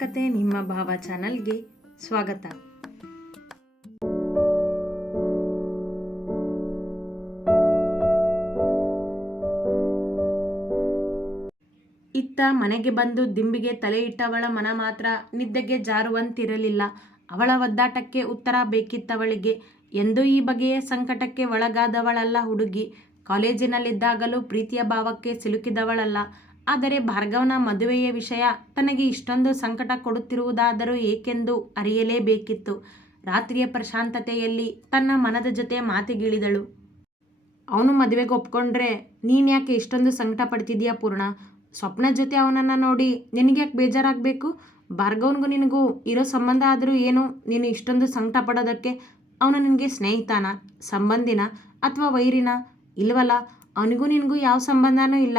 ಕತೆ ನಿಮ್ಮ ಭಾವ ಚಾನಲ್ಗೆ ಸ್ವಾಗತ. ಇತ್ತ ಮನೆಗೆ ಬಂದು ದಿಂಬಿಗೆ ತಲೆ ಇಟ್ಟವಳ ಮನ ಮಾತ್ರ ನಿದ್ದೆಗೆ ಜಾರುವಂತಿರಲಿಲ್ಲ. ಅವಳ ಒದ್ದಾಟಕ್ಕೆ ಉತ್ತರ ಬೇಕಿತ್ತವಳಿಗೆ. ಎಂದೂ ಈ ಬಗೆಯ ಸಂಕಟಕ್ಕೆ ಒಳಗಾದವಳಲ್ಲ ಹುಡುಗಿ. ಕಾಲೇಜಿನಲ್ಲಿದ್ದಾಗಲೂ ಪ್ರೀತಿಯ ಭಾವಕ್ಕೆ ಸಿಲುಕಿದವಳಲ್ಲ. ಆದರೆ ಭಾರ್ಗವನ ಮದುವೆಯ ವಿಷಯ ತನಗೆ ಇಷ್ಟೊಂದು ಸಂಕಟ ಕೊಡುತ್ತಿರುವುದಾದರೂ ಏಕೆಂದು ಅರಿಯಲೇಬೇಕಿತ್ತು. ರಾತ್ರಿಯ ಪ್ರಶಾಂತತೆಯಲ್ಲಿ ತನ್ನ ಮನದ ಜೊತೆ ಮಾತಿಗಿಳಿದಳು. ಅವನು ಮದುವೆಗೆ ಒಪ್ಕೊಂಡ್ರೆ ನೀನು ಯಾಕೆ ಇಷ್ಟೊಂದು ಸಂಕಟ ಪಡ್ತಿದ್ದೀಯಾ ಪೂರ್ಣ? ಸ್ವಪ್ನ ಜೊತೆ ಅವನನ್ನು ನೋಡಿ ನಿನಗ್ಯಾಕೆ ಬೇಜಾರಾಗಬೇಕು? ಭಾರ್ಗವನಿಗೂ ನಿನಗೂ ಇರೋ ಸಂಬಂಧ ಆದರೂ ಏನು ನೀನು ಇಷ್ಟೊಂದು ಸಂಕಟ ಪಡೋದಕ್ಕೆ? ಅವನು ನಿನಗೆ ಸ್ನೇಹಿತನ, ಸಂಬಂಧಿನ ಅಥವಾ ವೈರಿನ? ಇಲ್ವಲ್ಲ, ಅವನಿಗೂ ನಿನಗೂ ಯಾವ ಸಂಬಂಧನೂ ಇಲ್ಲ.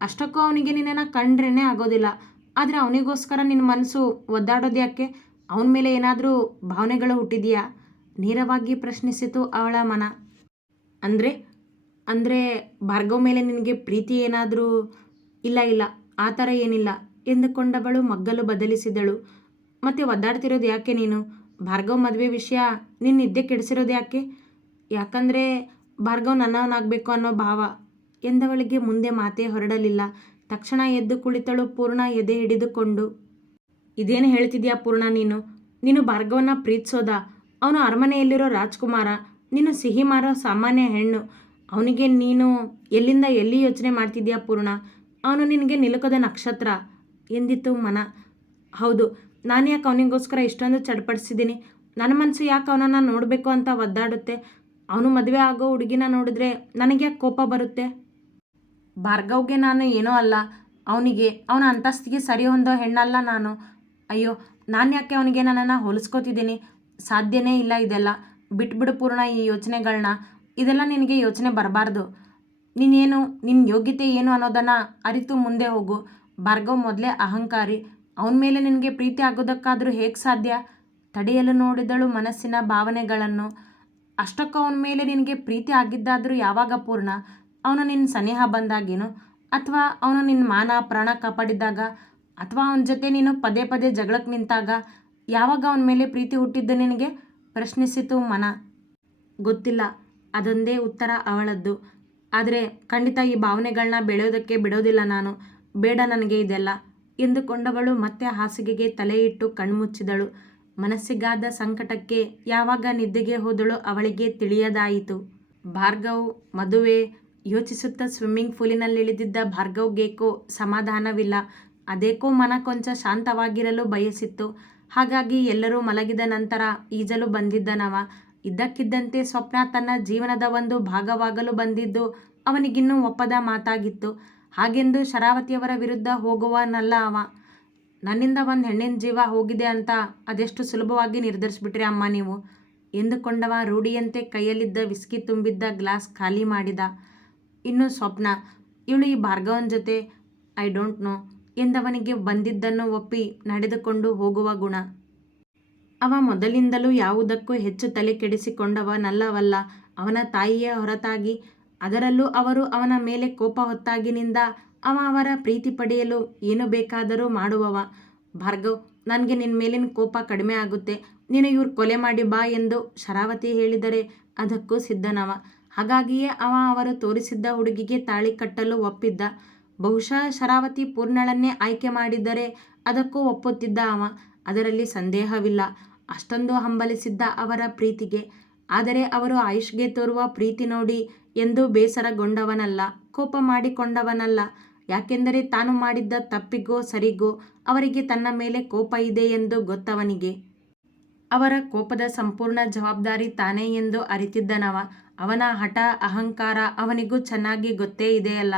ಅಷ್ಟಕ್ಕೂ ಅವನಿಗೆ ನಿನ್ನನ್ನು ಕಂಡ್ರೇ ಆಗೋದಿಲ್ಲ. ಆದರೆ ಅವನಿಗೋಸ್ಕರ ನಿನ್ನ ಮನಸ್ಸು ಒದ್ದಾಡೋದು ಯಾಕೆ? ಅವನ ಮೇಲೆ ಏನಾದರೂ ಭಾವನೆಗಳು ಹುಟ್ಟಿದೆಯಾ? ನೇರವಾಗಿ ಪ್ರಶ್ನಿಸಿತು ಅವಳ ಮನ. ಅಂದರೆ ಭಾರ್ಗವ್ ಮೇಲೆ ನಿನಗೆ ಪ್ರೀತಿ ಏನಾದರೂ? ಇಲ್ಲ, ಆ ಥರ ಏನಿಲ್ಲ ಎಂದುಕೊಂಡವಳು ಮಗ್ಗಲು ಬದಲಿಸಿದಳು. ಮತ್ತೆ ಒದ್ದಾಡ್ತಿರೋದು ಯಾಕೆ ನೀನು? ಭಾರ್ಗವ್ ಮದುವೆ ವಿಷಯ ನಿನ್ನ ನಿದ್ದೆ ಕೆಡಿಸಿರೋದು ಯಾಕೆ? ಯಾಕಂದರೆ ಭಾರ್ಗವ್ ನನ್ನವನಾಗಬೇಕು ಅನ್ನೋ ಭಾವ ಎಂದವಳಿಗೆ ಮುಂದೆ ಮಾತೇ ಹೊರಡಲಿಲ್ಲ. ತಕ್ಷಣ ಎದ್ದು ಕುಳಿತಳು ಪೂರ್ಣ ಎದೆ ಹಿಡಿದುಕೊಂಡು. ಇದೇನು ಹೇಳ್ತಿದ್ಯಾ ಪೂರ್ಣ ನೀನು ಭಾರ್ಗವನ್ನ ಪ್ರೀತಿಸೋದಾ? ಅವನು ಅರಮನೆಯಲ್ಲಿರೋ ರಾಜ್ಕುಮಾರ, ನೀನು ಸಿಹಿ ಮಾರೋ ಸಾಮಾನ್ಯ ಹೆಣ್ಣು. ಅವನಿಗೆ ನೀನು ಎಲ್ಲಿಂದ ಎಲ್ಲಿ ಯೋಚನೆ ಮಾಡ್ತಿದ್ಯಾ ಪೂರ್ಣ? ಅವನು ನಿನಗೆ ನಿಲುಕದ ನಕ್ಷತ್ರ ಎಂದಿತು ಮನ. ಹೌದು, ನಾನು ಯಾಕೆ ಅವನಿಗೋಸ್ಕರ ಇಷ್ಟೊಂದು ಚಡ್ಪಡಿಸಿದ್ದೀನಿ? ನನ್ನ ಮನಸ್ಸು ಯಾಕೆ ಅವನನ್ನು ನೋಡಬೇಕು ಅಂತ ಒದ್ದಾಡುತ್ತೆ? ಅವನು ಮದುವೆ ಆಗೋ ಹುಡುಗಿನ ನೋಡಿದ್ರೆ ನನಗೆ ಯಾಕೆ ಕೋಪ ಬರುತ್ತೆ? ಭಾರ್ಗವ್ಗೆ ನಾನು ಏನೋ ಅಲ್ಲ, ಅವನ ಅಂತಸ್ತಿಗೆ ಸರಿ ಹೊಂದೋ ಹೆಣ್ಣಲ್ಲ ನಾನು. ಅಯ್ಯೋ, ನಾನು ಯಾಕೆ ಅವನಿಗೆ ನನ್ನನ್ನು ಹೋಲಿಸ್ಕೋತಿದ್ದೀನಿ? ಸಾಧ್ಯನೇ ಇಲ್ಲ ಇದೆಲ್ಲ. ಬಿಟ್ಬಿಡು ಪೂರ್ಣ ಈ ಯೋಚನೆಗಳನ್ನ. ಇದೆಲ್ಲ ನಿನಗೆ ಯೋಚನೆ ಬರಬಾರ್ದು. ನಿನ್ನ ಯೋಗ್ಯತೆ ಏನು ಅನ್ನೋದನ್ನು ಅರಿತು ಮುಂದೆ ಹೋಗು. ಭಾರ್ಗವ್ ಮೊದಲೇ ಅಹಂಕಾರಿ. ಅವನ ಮೇಲೆ ನಿನಗೆ ಪ್ರೀತಿ ಆಗೋದಕ್ಕಾದರೂ ಹೇಗೆ ಸಾಧ್ಯ? ತಡೆಯಲು ನೋಡಿದಳು ಮನಸ್ಸಿನ ಭಾವನೆಗಳನ್ನು. ಅಷ್ಟಕ್ಕೂ ಅವನ ಮೇಲೆ ನಿನಗೆ ಪ್ರೀತಿ ಆಗಿದ್ದಾದರೂ ಯಾವಾಗ ಪೂರ್ಣ? ಅವನು ನಿನ್ನ ಸನಿಹ ಬಂದಾಗೇನು? ಅಥವಾ ಅವನು ನಿನ್ನ ಮಾನ ಪ್ರಾಣ ಕಾಪಾಡಿದಾಗ? ಅಥವಾ ಅವನ ಜೊತೆ ನೀನು ಪದೇ ಪದೇ ಜಗಳಕ್ಕೆ ನಿಂತಾಗ? ಯಾವಾಗ ಅವನ ಮೇಲೆ ಪ್ರೀತಿ ಹುಟ್ಟಿದ್ದು ನಿನಗೆ? ಪ್ರಶ್ನಿಸಿತು ಮನ. ಗೊತ್ತಿಲ್ಲ, ಅದೊಂದೇ ಉತ್ತರ ಅವಳದ್ದು. ಆದರೆ ಖಂಡಿತ ಈ ಭಾವನೆಗಳನ್ನ ಬೆಳೆಯೋದಕ್ಕೆ ಬಿಡೋದಿಲ್ಲ ನಾನು. ಬೇಡ ನನಗೆ ಇದೆಲ್ಲ ಎಂದುಕೊಂಡವಳು ಮತ್ತೆ ಹಾಸಿಗೆಗೆ ತಲೆ ಇಟ್ಟು ಕಣ್ಮುಚ್ಚಿದಳು. ಮನಸ್ಸಿಗಾದ ಸಂಕಟಕ್ಕೆ ಯಾವಾಗ ನಿದ್ದೆಗೆ ಹೋದಳು ಅವಳಿಗೆ ತಿಳಿಯದಾಯಿತು. ಭಾರ್ಗವ್ ಮದುವೆ ಯೋಚಿಸುತ್ತಾ ಸ್ವಿಮ್ಮಿಂಗ್ ಪೂಲಿನಲ್ಲಿಳಿದಿದ್ದ ಭಾರ್ಗವ್ಗೇಕೋ ಸಮಾಧಾನವಿಲ್ಲ. ಅದೇಕೋ ಮನ ಕೊಂಚ ಶಾಂತವಾಗಿರಲು ಬಯಸಿತ್ತು. ಹಾಗಾಗಿ ಎಲ್ಲರೂ ಮಲಗಿದ ನಂತರ ಈಜಲು ಬಂದಿದ್ದನವ. ಇದ್ದಕ್ಕಿದ್ದಂತೆ ಸ್ವಪ್ನ ತನ್ನ ಜೀವನದ ಒಂದು ಭಾಗವಾಗಲು ಬಂದಿದ್ದು ಅವನಿಗಿನ್ನೂ ಒಪ್ಪದ ಮಾತಾಗಿತ್ತು. ಹಾಗೆಂದು ಶರಾವತಿಯವರ ವಿರುದ್ಧ ಹೋಗುವನಲ್ಲ ಅವ. ನನ್ನಿಂದ ಒಂದು ಹೆಣ್ಣಿನ ಜೀವ ಹೋಗಿದೆ ಅಂತ ಅದೆಷ್ಟು ಸುಲಭವಾಗಿ ನಿರ್ಧರಿಸ್ಬಿಟ್ರಿ ಅಮ್ಮ ನೀವು ಎಂದುಕೊಂಡವ ರೂಢಿಯಂತೆ ಕೈಯಲ್ಲಿದ್ದ ವಿಸ್ಕಿ ತುಂಬಿದ್ದ ಗ್ಲಾಸ್ ಖಾಲಿ ಮಾಡಿದ. ಇನ್ನು ಸ್ವಪ್ನ, ಇವಳು ಈ ಭಾರ್ಗವನ ಜೊತೆ ಐ ಡೋಂಟ್ ನೋ ಎಂದವನಿಗೆ ಬಂದಿದ್ದನ್ನು ಒಪ್ಪಿ ನಡೆದುಕೊಂಡು ಹೋಗುವ ಗುಣ. ಅವ ಮೊದಲಿಂದಲೂ ಯಾವುದಕ್ಕೂ ಹೆಚ್ಚು ತಲೆ ಕೆಡಿಸಿಕೊಂಡವನಲ್ಲವಲ್ಲ. ಅವನ ತಾಯಿಯ ಹೊರತಾಗಿ, ಅದರಲ್ಲೂ ಅವರು ಅವನ ಮೇಲೆ ಕೋಪ ಹೊತ್ತಾಗಿನಿಂದ ಅವ ಅವರ ಪ್ರೀತಿ ಪಡೆಯಲು ಏನು ಬೇಕಾದರೂ ಮಾಡುವವ. ಭಾರ್ಗವ್, ನನಗೆ ನಿನ್ನ ಮೇಲಿನ ಕೋಪ ಕಡಿಮೆ ಆಗುತ್ತೆ. ನೀನು ಇವ್ರು ಕೊಲೆ ಮಾಡಿ ಬಾ ಎಂದು ಶರಾವತಿ ಹೇಳಿದರೆ ಅದಕ್ಕೂ ಸಿದ್ಧನವ. ಹಾಗಾಗಿಯೇ ಅವರು ತೋರಿಸಿದ್ದ ಹುಡುಗಿಗೆ ತಾಳಿ ಕಟ್ಟಲು ಒಪ್ಪಿದ್ದ. ಬಹುಶಃ ಶರಾವತಿ ಪೂರ್ಣಳನ್ನೇ ಆಯ್ಕೆ ಮಾಡಿದ್ದರೆ ಅದಕ್ಕೂ ಒಪ್ಪುತ್ತಿದ್ದ ಅವ. ಅದರಲ್ಲಿ ಸಂದೇಹವಿಲ್ಲ. ಅಷ್ಟೊಂದು ಹಂಬಲಿಸಿದ್ದ ಅವರ ಪ್ರೀತಿಗೆ. ಆದರೆ ಅವರು ಆಯುಷ್ಗೆ ತೋರುವ ಪ್ರೀತಿ ನೋಡಿ ಎಂದೂ ಬೇಸರಗೊಂಡವನಲ್ಲ, ಕೋಪ ಮಾಡಿಕೊಂಡವನಲ್ಲ. ಯಾಕೆಂದರೆ ತಾನು ಮಾಡಿದ್ದ ತಪ್ಪಿಗೋ ಸರಿಗೋ ಅವರಿಗೆ ತನ್ನ ಮೇಲೆ ಕೋಪ ಇದೆ ಎಂದು ಗೊತ್ತವನಿಗೆ. ಅವರ ಕೋಪದ ಸಂಪೂರ್ಣ ಜವಾಬ್ದಾರಿ ತಾನೇ ಎಂದು ಅರಿತಿದ್ದನವ. ಅವನ ಹಠ ಅಹಂಕಾರ ಅವನಿಗೂ ಚೆನ್ನಾಗಿ ಗೊತ್ತೇ ಇದೆಯಲ್ಲ.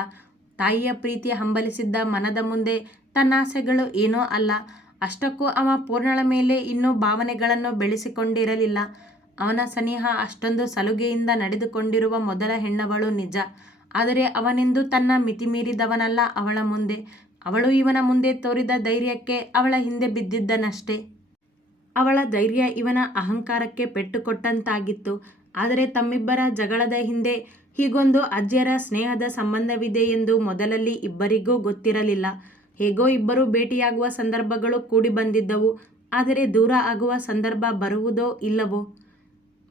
ತಾಯಿಯ ಪ್ರೀತಿ ಹಂಬಲಿಸಿದ್ದ ಮನದ ಮುಂದೆ ತನ್ನಾಸೆಗಳು ಏನೂ ಅಲ್ಲ. ಅಷ್ಟಕ್ಕೂ ಅವ ಪೂರ್ಣಳ ಮೇಲೆ ಇನ್ನೂ ಭಾವನೆಗಳನ್ನು ಬೆಳೆಸಿಕೊಂಡಿರಲಿಲ್ಲ. ಅವನ ಸನಿಹ ಅಷ್ಟೊಂದು ಸಲುಗೆಯಿಂದ ನಡೆದುಕೊಂಡಿರುವ ಮೊದಲ ಹೆಣ್ಣವಳು ನಿಜ. ಆದರೆ ಅವನೆಂದೂ ತನ್ನ ಮಿತಿಮೀರಿದವನಲ್ಲ ಅವಳ ಮುಂದೆ. ಅವಳು ಇವನ ಮುಂದೆ ತೋರಿದ ಧೈರ್ಯಕ್ಕೆ ಅವಳ ಹಿಂದೆ ಬಿದ್ದಿದ್ದನಷ್ಟೇ. ಅವಳ ಧೈರ್ಯ ಇವನ ಅಹಂಕಾರಕ್ಕೆ ಪೆಟ್ಟು ಕೊಟ್ಟಂತಾಗಿತ್ತು. ಆದರೆ ತಮ್ಮಿಬ್ಬರ ಜಗಳದ ಹಿಂದೆ ಹೀಗೊಂದು ಅಜ್ಜಿಯರ ಸ್ನೇಹದ ಸಂಬಂಧವಿದೆ ಎಂದು ಮೊದಲಲ್ಲಿ ಇಬ್ಬರಿಗೂ ಗೊತ್ತಿರಲಿಲ್ಲ. ಹೇಗೋ ಇಬ್ಬರು ಭೇಟಿಯಾಗುವ ಸಂದರ್ಭಗಳು ಕೂಡಿ ಬಂದಿದ್ದವು. ಆದರೆ ದೂರ ಆಗುವ ಸಂದರ್ಭ ಬರುವುದೋ ಇಲ್ಲವೋ?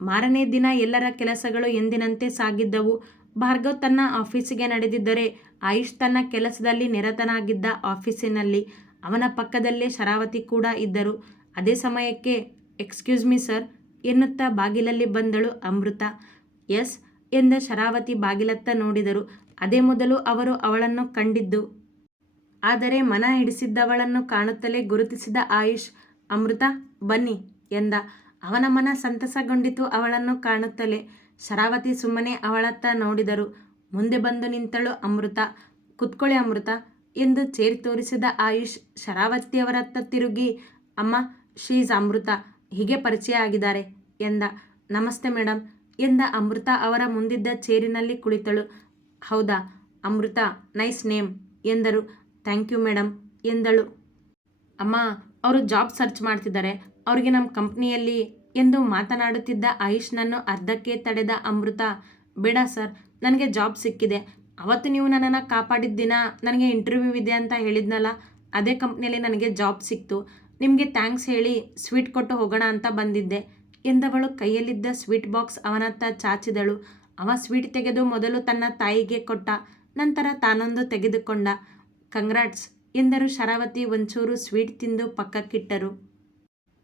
ಮಾರನೇ ದಿನ ಎಲ್ಲರ ಕೆಲಸಗಳು ಎಂದಿನಂತೆ ಸಾಗಿದ್ದವು. ಭಾರ್ಗವ್ ತನ್ನ ಆಫೀಸಿಗೆ ನಡೆದಿದ್ದರೆ ಆಯುಷ್ ತನ್ನ ಕೆಲಸದಲ್ಲಿ ನಿರತನಾಗಿದ್ದ ಆಫೀಸಿನಲ್ಲಿ. ಅವನ ಪಕ್ಕದಲ್ಲೇ ಶರಾವತಿ ಕೂಡ ಇದ್ದರು. ಅದೇ ಸಮಯಕ್ಕೆ ಎಕ್ಸ್ಕ್ಯೂಸ್ ಮೀ ಸರ್ ಎನ್ನುತ್ತಾ ಬಾಗಿಲಲ್ಲಿ ಬಂದಳು ಅಮೃತ. ಎಸ್ ಎಂದ ಶರಾವತಿ ಬಾಗಿಲತ್ತ ನೋಡಿದರು. ಅದೇ ಮೊದಲು ಅವರು ಅವಳನ್ನು ಕಂಡಿದ್ದು. ಆದರೆ ಮನ ಹಿಡಿಸಿದ್ದವಳನ್ನು ಕಾಣುತ್ತಲೇ ಗುರುತಿಸಿದ ಆಯುಷ್, ಅಮೃತ ಬನ್ನಿ ಎಂದ. ಅವನ ಮನ ಸಂತಸಗೊಂಡಿತು ಅವಳನ್ನು ಕಾಣುತ್ತಲೇ. ಶರಾವತಿ ಸುಮ್ಮನೆ ಅವಳತ್ತ ನೋಡಿದರು. ಮುಂದೆ ಬಂದು ನಿಂತಳು ಅಮೃತ. ಕುತ್ಕೊಳ್ಳಿ ಅಮೃತ ಎಂದು ಚೇರ್ ತೋರಿಸಿದ ಆಯುಷ್ ಶರಾವತಿಯವರತ್ತ ತಿರುಗಿ, ಅಮ್ಮ ಶೀ ಈಸ್ ಅಮೃತ, ಹೀಗೆ ಪರಿಚಯ ಆಗಿದ್ದಾರೆ ಎಂದ. ನಮಸ್ತೆ ಮೇಡಮ್ ಎಂದ ಅಮೃತ ಅವರ ಮುಂದಿದ್ದ ಚೇರಿನಲ್ಲಿ ಕುಳಿತಳು. ಹೌದಾ ಅಮೃತ, ನೈಸ್ ನೇಮ್ ಎಂದರು. ಥ್ಯಾಂಕ್ ಯು ಮೇಡಮ್ ಎಂದಳು. ಅಮ್ಮ ಅವರು ಜಾಬ್ ಸರ್ಚ್ ಮಾಡ್ತಿದ್ದಾರೆ, ಅವ್ರಿಗೆ ನಮ್ಮ ಕಂಪ್ನಿಯಲ್ಲಿ ಎಂದು ಮಾತನಾಡುತ್ತಿದ್ದ ಆಯುಷ್ನನ್ನು ಅರ್ಧಕ್ಕೆ ತಡೆದ ಅಮೃತ, ಬೇಡ ಸರ್, ನನಗೆ ಜಾಬ್ ಸಿಕ್ಕಿದೆ. ಅವತ್ತು ನೀವು ನನ್ನನ್ನು ಕಾಪಾಡಿದ ದಿನ ನನಗೆ ಇಂಟರ್ವ್ಯೂ ಇದೆ ಅಂತ ಹೇಳಿದ್ನಲ್ಲ, ಅದೇ ಕಂಪ್ನಿಯಲ್ಲಿ ನನಗೆ ಜಾಬ್ ಸಿಕ್ತು. ನಿಮಗೆ ಥ್ಯಾಂಕ್ಸ್ ಹೇಳಿ ಸ್ವೀಟ್ ಕೊಟ್ಟು ಹೋಗೋಣ ಅಂತ ಬಂದಿದ್ದೆ ಎಂದವಳು ಕೈಯಲ್ಲಿದ್ದ ಸ್ವೀಟ್ ಬಾಕ್ಸ್ ಅವನತ್ತ ಚಾಚಿದಳು. ಅವ ಸ್ವೀಟ್ ತೆಗೆದು ಮೊದಲು ತನ್ನ ತಾಯಿಗೆ ಕೊಟ್ಟ, ನಂತರ ತಾನೊಂದು ತೆಗೆದುಕೊಂಡ. ಕಂಗ್ರಾಟ್ಸ್ ಎಂದರು ಶರಾವತಿ. ಒಂಚೂರು ಸ್ವೀಟ್ ತಿಂದು ಪಕ್ಕಕ್ಕಿಟ್ಟರು.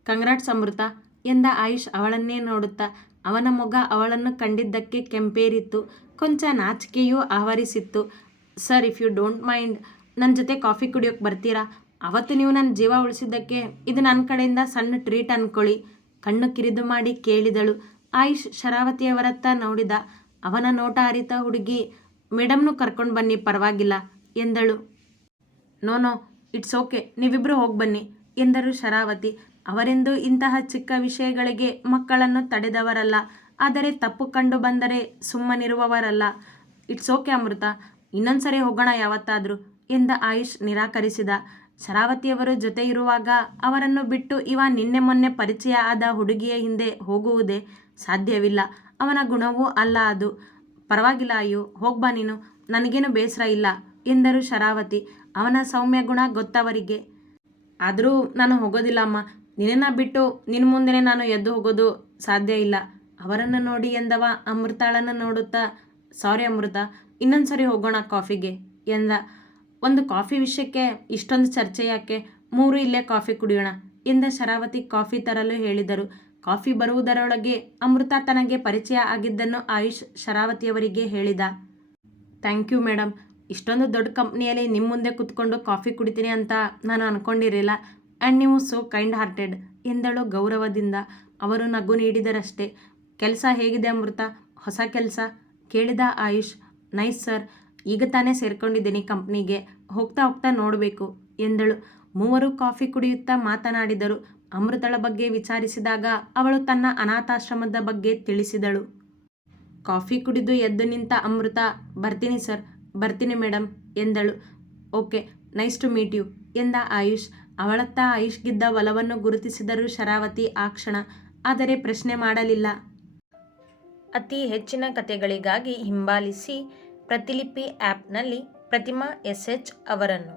ಕಂಗ್ರಾಟ್ಸ್ ಅಮೃತ ಎಂದ ಆಯುಷ್ ಅವಳನ್ನೇ ನೋಡುತ್ತಾ. ಅವನ ಮೊಗ ಅವಳನ್ನು ಕಂಡಿದ್ದಕ್ಕೆ ಕೆಂಪೇರಿತ್ತು. ಕೊಂಚ ನಾಚಿಕೆಯೂ ಆವರಿಸಿತ್ತು. Sir, if you don't mind, ನನ್ನ ಜೊತೆ ಕಾಫಿ ಕುಡಿಯೋಕೆ ಬರ್ತೀರಾ? ಅವತ್ತು ನೀವು ನನ್ನ ಜೀವ ಉಳಿಸಿದ್ದಕ್ಕೆ ಇದು ನನ್ನ ಕಡೆಯಿಂದ ಸಣ್ಣ ಟ್ರೀಟ್ ಅಂದ್ಕೊಳ್ಳಿ ಕಣ್ಣು ಕಿರಿದು ಮಾಡಿ ಕೇಳಿದಳು. ಆಯುಷ್ ಶರಾವತಿಯವರತ್ತ ನೋಡಿದ. ಅವನ ನೋಟ ಅರಿತ ಹುಡುಗಿ, ಮೇಡಮ್ನು ಕರ್ಕೊಂಡು ಬನ್ನಿ ಪರವಾಗಿಲ್ಲ ಎಂದಳು. ನೋ ಇಟ್ಸ್ ಓಕೆ, ನೀವಿಬ್ಬರು ಹೋಗಿ ಬನ್ನಿ ಎಂದರು ಶರಾವತಿ. ಅವರೆಂದು ಇಂತಹ ಚಿಕ್ಕ ವಿಷಯಗಳಿಗೆ ಮಕ್ಕಳನ್ನು ತಡೆದವರಲ್ಲ. ಆದರೆ ತಪ್ಪು ಕಂಡು ಬಂದರೆ ಸುಮ್ಮನಿರುವವರಲ್ಲ. ಇಟ್ಸ್ ಓಕೆ ಅಮೃತ, ಇನ್ನೊಂದ್ಸರಿ ಹೋಗೋಣ ಯಾವತ್ತಾದರೂ ಎಂದ ಆಯುಷ್ ನಿರಾಕರಿಸಿದ. ಶರಾವತಿಯವರು ಜೊತೆ ಇರುವಾಗ ಅವರನ್ನು ಬಿಟ್ಟು ಇವ ನಿನ್ನೆ ಮೊನ್ನೆ ಪರಿಚಯ ಆದ ಹುಡುಗಿಯ ಹಿಂದೆ ಹೋಗುವುದೇ ಸಾಧ್ಯವಿಲ್ಲ. ಅವನ ಗುಣವೂ ಅಲ್ಲ ಅದು. ಪರವಾಗಿಲ್ಲ ಅಯ್ಯೋ, ಹೋಗ್ಬಾ ನೀನು, ನನಗೇನು ಬೇಸರ ಇಲ್ಲ ಎಂದರು ಶರಾವತಿ. ಅವನ ಸೌಮ್ಯ ಗುಣ ಗೊತ್ತವರಿಗೆ. ಆದರೂ ನಾನು ಹೋಗೋದಿಲ್ಲ ಅಮ್ಮ, ನಿನ್ನನ್ನು ಬಿಟ್ಟು ನಿನ್ನ ಮುಂದೆನೇ ನಾನು ಎದ್ದು ಹೋಗೋದು ಸಾಧ್ಯ ಇಲ್ಲ ಅವರನ್ನು ನೋಡಿ ಎಂದವ ಅಮೃತಾಳನ್ನು ನೋಡುತ್ತಾ. ಸಾರಿ ಅಮೃತ, ಇನ್ನೊಂದು ಸರಿ ಹೋಗೋಣ ಕಾಫಿಗೆ ಎಂದ. ಒಂದು ಕಾಫಿ ವಿಷಯಕ್ಕೆ ಇಷ್ಟೊಂದು ಚರ್ಚೆ ಯಾಕೆ, 3 ಇಲ್ಲೇ ಕಾಫಿ ಕುಡಿಯೋಣ ಎಂದ ಶರಾವತಿ ಕಾಫಿ ತರಲು ಹೇಳಿದರು. ಕಾಫಿ ಬರುವುದರೊಳಗೆ ಅಮೃತ ತನಗೆ ಪರಿಚಯ ಆಗಿದ್ದನ್ನು ಆಯುಷ್ ಶರಾವತಿಯವರಿಗೆ ಹೇಳಿದ. ಥ್ಯಾಂಕ್ ಯು ಮೇಡಮ್, ಇಷ್ಟೊಂದು ದೊಡ್ಡ ಕಂಪ್ನಿಯಲ್ಲಿ ನಿಮ್ಮ ಮುಂದೆ ಕೂತ್ಕೊಂಡು ಕಾಫಿ ಕುಡಿತೀನಿ ಅಂತ ನಾನು ಅಂದ್ಕೊಂಡಿರಲಿಲ್ಲ. ಆ್ಯಂಡ್ ನೀವು ಸೋ ಕೈಂಡ್ ಹಾರ್ಟೆಡ್ ಎಂದಳು ಗೌರವದಿಂದ. ಅವರು ನಗು ನೀಡಿದರಷ್ಟೇ. ಕೆಲಸ ಹೇಗಿದೆ ಅಮೃತ, ಹೊಸ ಕೆಲಸ ಕೇಳಿದ ಆಯುಷ್. ನೈಸ್ ಸರ್, ಈಗ ತಾನೇ ಸೇರ್ಕೊಂಡಿದ್ದೀನಿ ಕಂಪ್ನಿಗೆ, ಹೋಗ್ತಾ ಹೋಗ್ತಾ ನೋಡಬೇಕು ಎಂದಳು. ಮೂವರು ಕಾಫಿ ಕುಡಿಯುತ್ತಾ ಮಾತನಾಡಿದರು. ಅಮೃತಳ ಬಗ್ಗೆ ವಿಚಾರಿಸಿದಾಗ ಅವಳು ತನ್ನ ಅನಾಥಾಶ್ರಮದ ಬಗ್ಗೆ ತಿಳಿಸಿದಳು. ಕಾಫಿ ಕುಡಿದು ಎದ್ದು ನಿಂತ ಅಮೃತ, ಬರ್ತೀನಿ ಸರ್, ಬರ್ತೀನಿ ಮೇಡಮ್ ಎಂದಳು. Okay, nice to meet you ಎಂದ ಆಯುಷ್. ಅವಳತ್ತ ಆಯುಷ್ಗಿದ್ದ ಒಲವನ್ನು ಗುರುತಿಸಿದರು ಶರಾವತಿ ಆ ಕ್ಷಣ. ಆದರೆ ಪ್ರಶ್ನೆ ಮಾಡಲಿಲ್ಲ. ಅತಿ ಹೆಚ್ಚಿನ ಕಥೆಗಳಿಗಾಗಿ ಹಿಂಬಾಲಿಸಿ ಪ್ರತಿಲಿಪಿ ಆ್ಯಪ್ನಲ್ಲಿ ಪ್ರತಿಮಾ SH ಅವರನ್ನು.